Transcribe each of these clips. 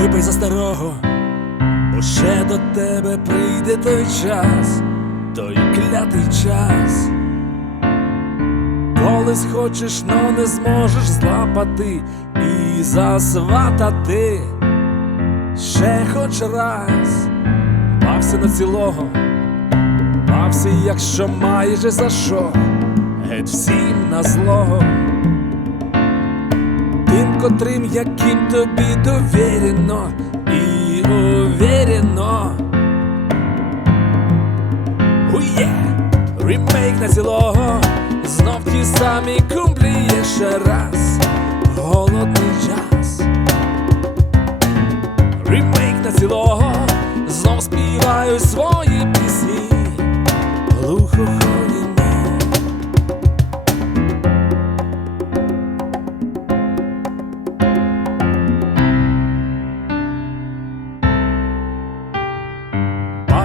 Випий за старого, бо ще до тебе прийде той час, той клятий час. Коли схочеш, но не зможеш злапати і засватати. Ще хоч раз, бався на цілого, бався, якщо майже за що, геть всім на злого. Котрим, яким тобі довірено і уверено. Ує, ремейк на цілого, знов ті самі кумплі є ще раз, голодний час. Ремейк на цілого, знов співаю свої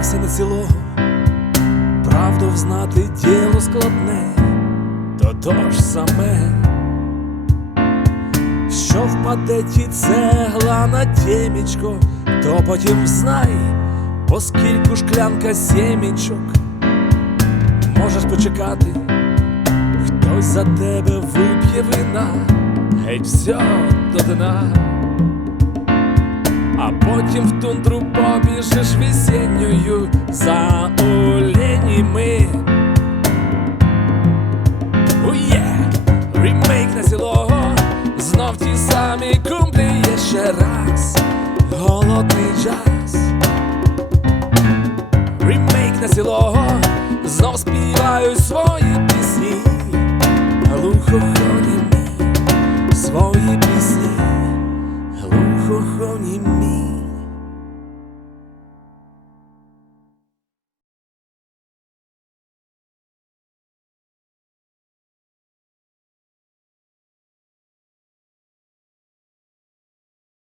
Бався на цілого, правду взнати діло складне, то то ж саме, що впаде ті цегла на тємічко, то потім знай, поскільку шклянка сімічок. Можеш почекати, хтось за тебе вип'є вина, геть все до дна. А потім в тундру побіжиш весенньою за оленями. Ує, ремейк на цілого, знов ті самі кумплі є ще раз, голодний час. Ремейк на цілого, знов співаю свої пісні, глухохонімі, свої пісні, глухохонімі.